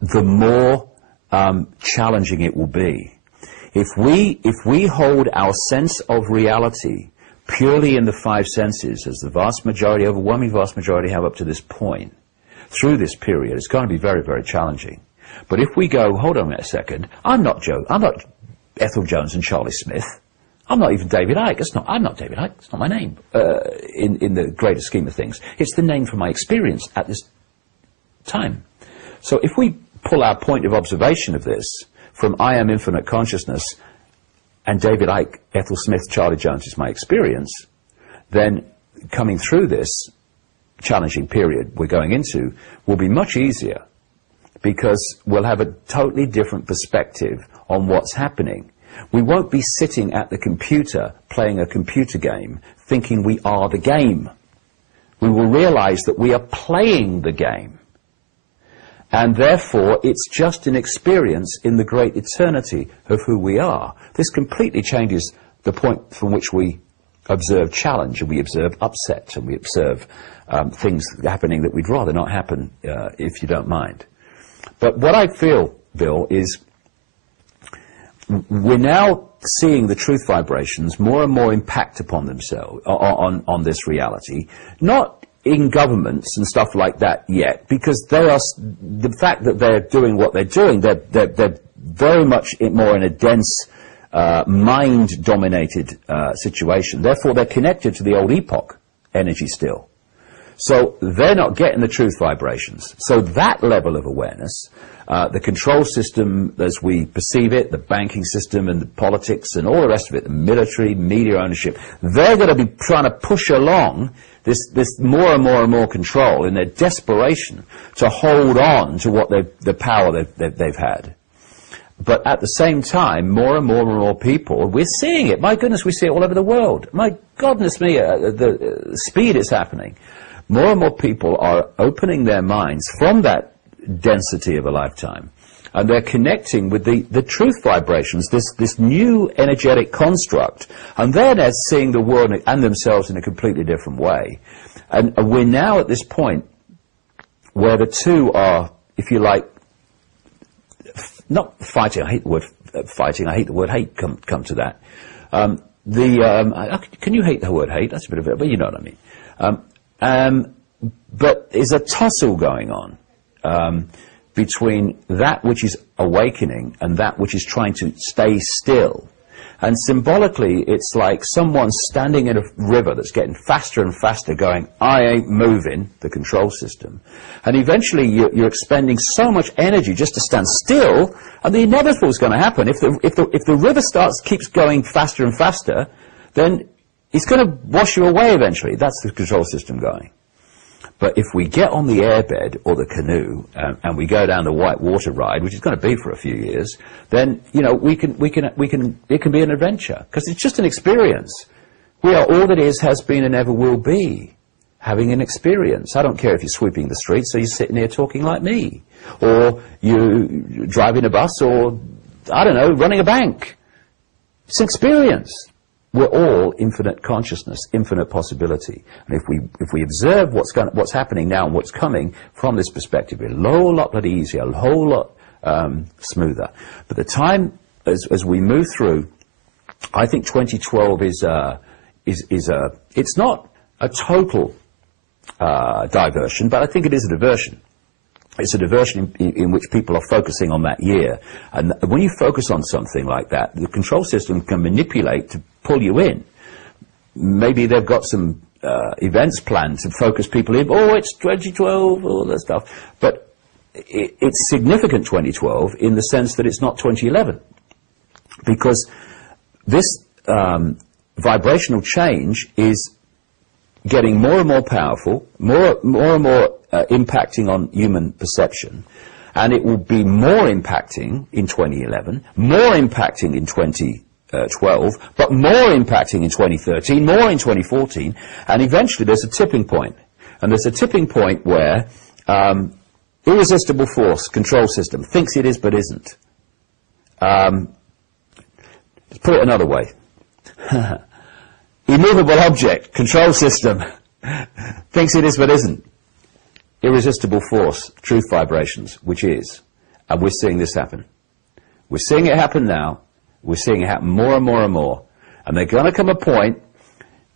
the more challenging it will be. If we hold our sense of reality purely in the five senses, as the vast majority, overwhelming vast majority have up to this point, through this period, it's going to be very, very challenging. But if we go, hold on a second, I'm not Ethel Jones and Charlie Smith. I'm not even David Icke. I'm not David Icke. It's not my name in the greater scheme of things. It's the name for my experience at this time. So if we pull our point of observation of this from I am infinite consciousness and David Icke, Ethel Smith, Charlie Jones is my experience, then coming through this challenging period we're going into will be much easier, because we'll have a totally different perspective on what's happening. We won't be sitting at the computer playing a computer game thinking we are the game. We will realize that we are playing the game. And therefore, it's just an experience in the great eternity of who we are. This completely changes the point from which we observe challenge, and we observe upset, and we observe things happening that we'd rather not happen, if you don't mind. But what I feel, Bill, is we're now seeing the truth vibrations more and more impact upon themselves, on this reality, not in governments and stuff like that yet, because the fact that they're doing what they're doing, they're very much more in a dense, mind-dominated situation. Therefore, they're connected to the old epoch energy still. So they're not getting the truth vibrations. So that level of awareness, the control system as we perceive it, the banking system and the politics and all the rest of it, the military, media ownership, they're going to be trying to push along this more and more and more control in their desperation to hold on to what the power they've had. But at the same time, more and more people, we're seeing it. My goodness, we see it all over the world. My goodness me, the speed it's happening. More and more people are opening their minds from that density of a lifetime, and they're connecting with the truth vibrations, this new energetic construct, and they're seeing the world and themselves in a completely different way. And we're now at this point where the two are, if you like, not fighting. I hate the word fighting. I hate the word hate. Come to that. Can you hate the word hate? That's a bit of it, but you know what I mean. But there's a tussle going on between that which is awakening and that which is trying to stay still. And symbolically, it's like someone standing in a river that's getting faster and faster going, I ain't moving, the control system. And eventually you're expending so much energy just to stand still, and the inevitable is going to happen. If the river keeps going faster and faster, then it's going to wash you away eventually. That's the control system going. But if we get on the airbed or the canoe and we go down the white water ride, which is going to be for a few years, then it can be an adventure, because it's just an experience. We are all that is, has been, and ever will be, having an experience. I don't care if you're sweeping the streets or you're sitting here talking like me, or you're driving a bus, or I don't know, running a bank. It's an experience. We're all infinite consciousness, infinite possibility. And if we observe what's happening now and what's coming from this perspective, it's a whole lot easier, a whole lot smoother. But the time as we move through, I think 2012 it's not a total diversion, but I think it is a diversion. It's a diversion in which people are focusing on that year. And when you focus on something like that, the control system can manipulate to pull you in. Maybe they've got some events planned to focus people in. Oh, it's 2012, all that stuff. But it's significant 2012 in the sense that it's not 2011. Because this vibrational change is getting more and more powerful, more and more impacting on human perception, and it will be more impacting in 2011, more impacting in 2012, but more impacting in 2013, more in 2014, and eventually there's a tipping point. And there's a tipping point where irresistible force, control system, thinks it is but isn't. Let's put it another way. Immovable object, control system, thinks it is but isn't. Irresistible force, truth vibrations, which is. And we're seeing this happen. We're seeing it happen now. We're seeing it happen more and more and more. And there's going to come a point,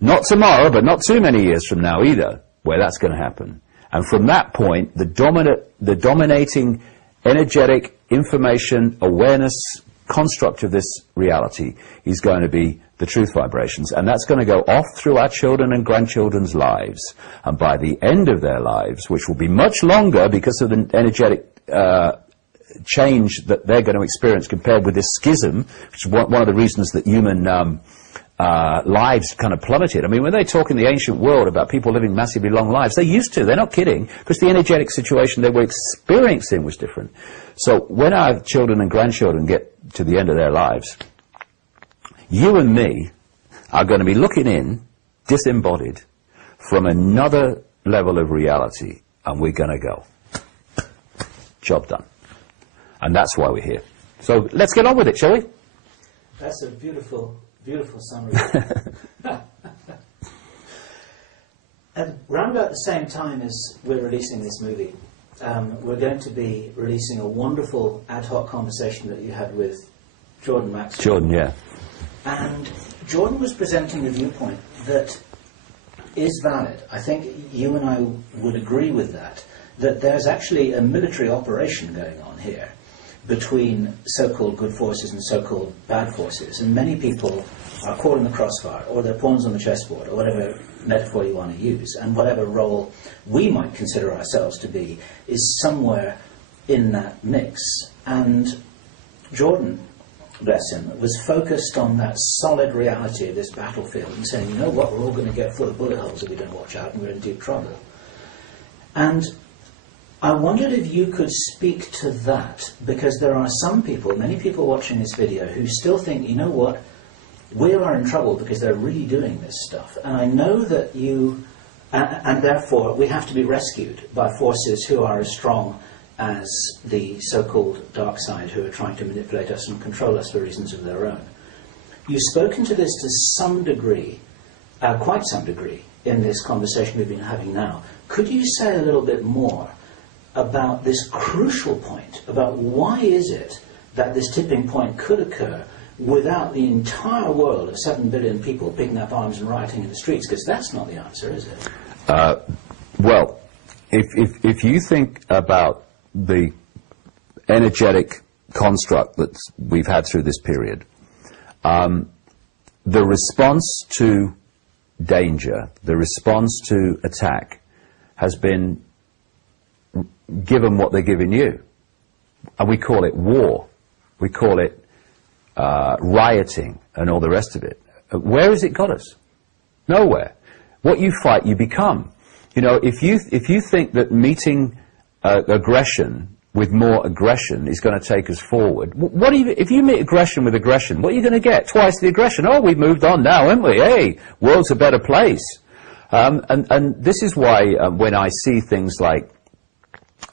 not tomorrow, but not too many years from now either, where that's going to happen. And from that point, the dominating energetic information awareness construct of this reality is going to be the truth vibrations. And that's going to go off through our children and grandchildren's lives. And by the end of their lives, which will be much longer because of the energetic change that they're going to experience compared with this schism, which is one of the reasons that human lives kind of plummeted. I mean, when they talk in the ancient world about people living massively long lives, they used to. They're not kidding, because the energetic situation they were experiencing was different. So when our children and grandchildren get to the end of their lives, you and me are going to be looking in, disembodied, from another level of reality, and we're going to go. Job done. And that's why we're here. So let's get on with it, shall we? That's a beautiful, beautiful summary. And around about the same time as we're releasing this movie, we're going to be releasing a wonderful ad hoc conversation that you had with Jordan Maxwell. Jordan, yeah. And Jordan was presenting a viewpoint that is valid. I think you and I would agree with that there's actually a military operation going on here between so-called good forces and so-called bad forces. And many people are caught in the crossfire, or they're pawns on the chessboard, or whatever metaphor you want to use. And whatever role we might consider ourselves to be is somewhere in that mix. And Jordan, bless him, was focused on that solid reality of this battlefield and saying, you know what, we're all going to get full of bullet holes if we don't watch out, and we're in deep trouble. And I wondered if you could speak to that, because there are some people, many people watching this video, who still think, you know what, we are in trouble because they're really doing this stuff. And I know that you, and therefore we have to be rescued by forces who are as strong as the so-called dark side, who are trying to manipulate us and control us for reasons of their own. You've spoken to this to some degree, quite some degree, in this conversation we've been having now. Could you say a little bit more about this crucial point, about why is it that this tipping point could occur without the entire world of 7 billion people picking up arms and rioting in the streets? Because that's not the answer, is it? Well, if you think about the energetic construct that we've had through this period, the response to danger, the response to attack has been given what they're giving you. And we call it war. We call it rioting and all the rest of it. Where has it got us? Nowhere. What you fight, you become. You know, if you think that meeting aggression with more aggression is going to take us forward, if you meet aggression with aggression, what are you going to get? Twice the aggression. Oh, we've moved on now, haven't we? Hey, world's a better place. And this is why when I see things like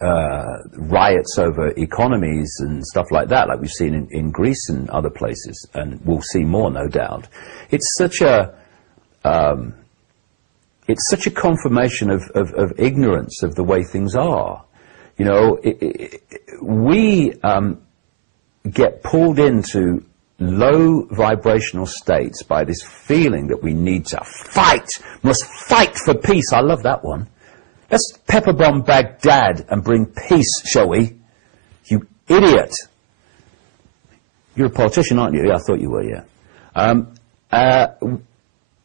riots over economies and stuff like that, like we've seen in Greece and other places, and we'll see more, no doubt. It's such a confirmation of ignorance of the way things are. You know, we get pulled into low vibrational states by this feeling that we need to fight, must fight for peace. I love that one. Let's pepper bomb Baghdad and bring peace, shall we? You idiot. You're a politician, aren't you? Yeah, I thought you were, yeah.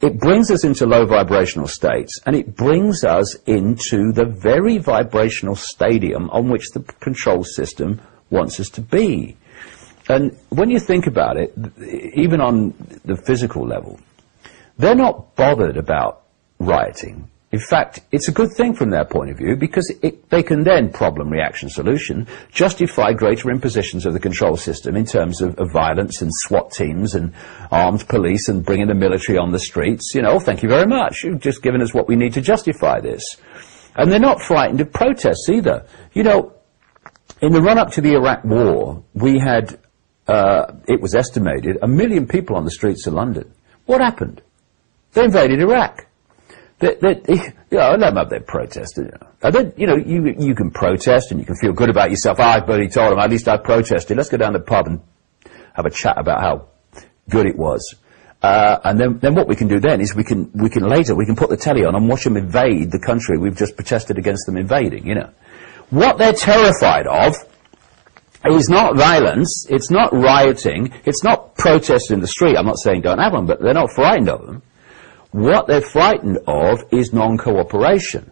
It brings us into low vibrational states, and it brings us into the very vibrational stadium on which the control system wants us to be. And when you think about it, even on the physical level, they're not bothered about rioting. In fact, it's a good thing from their point of view, because they can then, problem, reaction, solution, justify greater impositions of the control system in terms of violence and SWAT teams and armed police and bringing the military on the streets. You know, thank you very much. You've just given us what we need to justify this. And they're not frightened of protests either. You know, in the run-up to the Iraq war, we had, it was estimated, 1 million people on the streets of London. What happened? They invaded Iraq. let them have their protest. And then, you can protest and you can feel good about yourself. I bloody told them, at least I protested. Let's go down to the pub and have a chat about how good it was. And then what we can do then is we can put the telly on and watch them invade the country we've just protested against them invading, What they're terrified of is not violence, it's not rioting, it's not protests in the street. I'm not saying don't have them, but they're not frightened of them. What they're frightened of is non-cooperation.